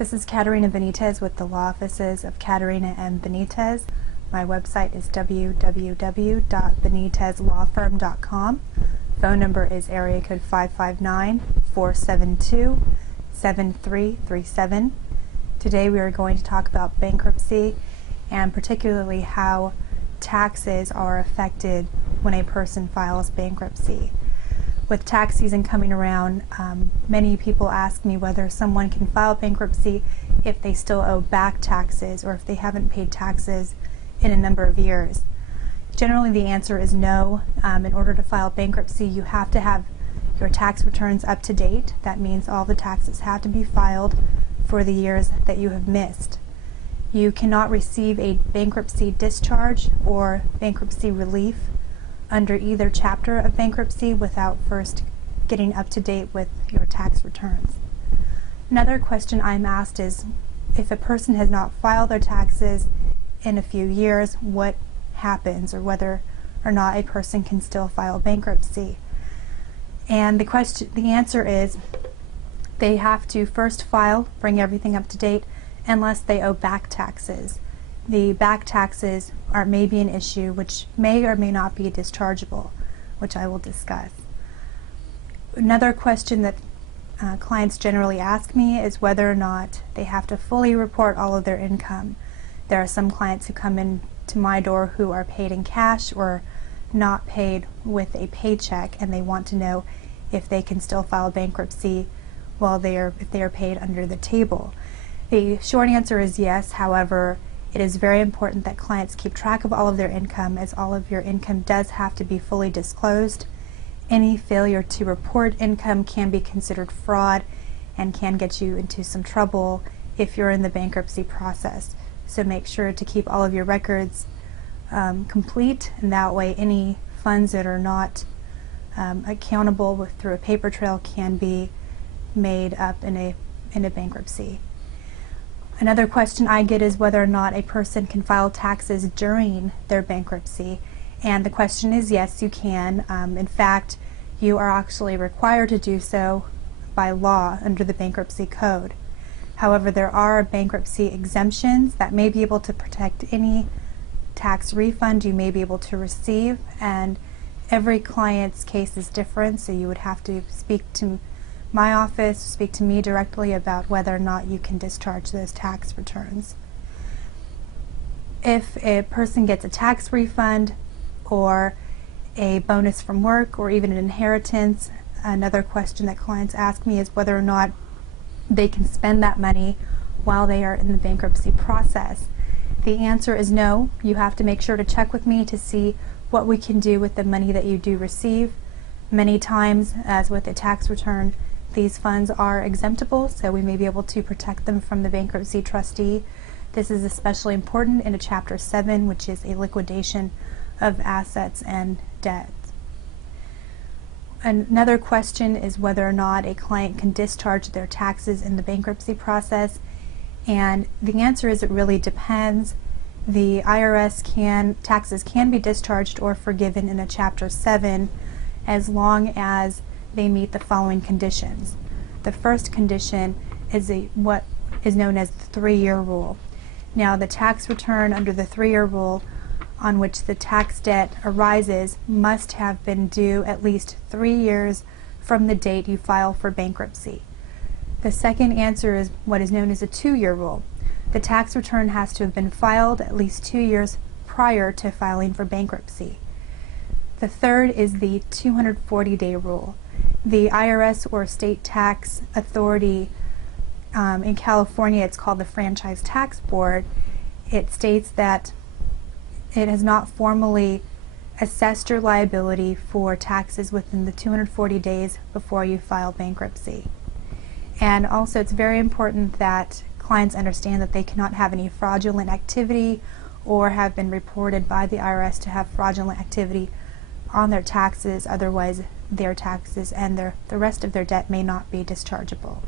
This is Catarina Benitez with the law offices of Catarina and Benitez. My website is www.benitezlawfirm.com. Phone number is area code 559-472-7337. Today we are going to talk about bankruptcy and particularly how taxes are affected when a person files bankruptcy. With tax season coming around, many people ask me whether someone can file bankruptcy if they still owe back taxes or if they haven't paid taxes in a number of years. Generally the answer is no. In order to file bankruptcy, you have to have your tax returns up to date. That means all the taxes have to be filed for the years that you have missed. You cannot receive a bankruptcy discharge or bankruptcy relief under either chapter of bankruptcy without first getting up to date with your tax returns. Another question I'm asked is, if a person has not filed their taxes in a few years, what happens, or whether or not a person can still file bankruptcy. And the answer is they have to first file, bring everything up to date, unless they owe back taxes. The back taxes may be an issue which may or may not be dischargeable, which I will discuss. Another question that clients generally ask me is whether or not they have to fully report all of their income. There are some clients who come in to my door who are paid in cash or not paid with a paycheck, and they want to know if they can still file bankruptcy while if they are paid under the table. The short answer is yes. However, it is very important that clients keep track of all of their income, as all of your income does have to be fully disclosed. Any failure to report income can be considered fraud and can get you into some trouble if you're in the bankruptcy process. So make sure to keep all of your records complete, and that way any funds that are not accountable through a paper trail can be made up in a bankruptcy. Another question I get is whether or not a person can file taxes during their bankruptcy, and the question is yes, you can. In fact, you are actually required to do so by law under the Bankruptcy Code. However, there are bankruptcy exemptions that may be able to protect any tax refund you may be able to receive, and every client's case is different, so you would have to speak to my office, speak to me directly about whether or not you can discharge those tax returns. If a person gets a tax refund or a bonus from work or even an inheritance, another question that clients ask me is whether or not they can spend that money while they are in the bankruptcy process. The answer is no. You have to make sure to check with me to see what we can do with the money that you do receive. Many times, as with a tax return, these funds are exemptable, so we may be able to protect them from the bankruptcy trustee. This is especially important in a Chapter 7, which is a liquidation of assets and debts. Another question is whether or not a client can discharge their taxes in the bankruptcy process, and the answer is it really depends. The IRS taxes can be discharged or forgiven in a Chapter 7 as long as they meet the following conditions. The first condition is what is known as the 3-year rule. Now, the tax return under the 3-year rule on which the tax debt arises must have been due at least 3 years from the date you file for bankruptcy. The second answer is what is known as a 2-year rule. The tax return has to have been filed at least 2 years prior to filing for bankruptcy. The third is the 240-day rule. The IRS or state tax authority in California, it's called the Franchise Tax Board. It states that it has not formally assessed your liability for taxes within the 240 days before you file bankruptcy. And also, it's very important that clients understand that they cannot have any fraudulent activity or have been reported by the IRS to have fraudulent activity on their taxes, otherwise their taxes and the rest of their debt may not be dischargeable.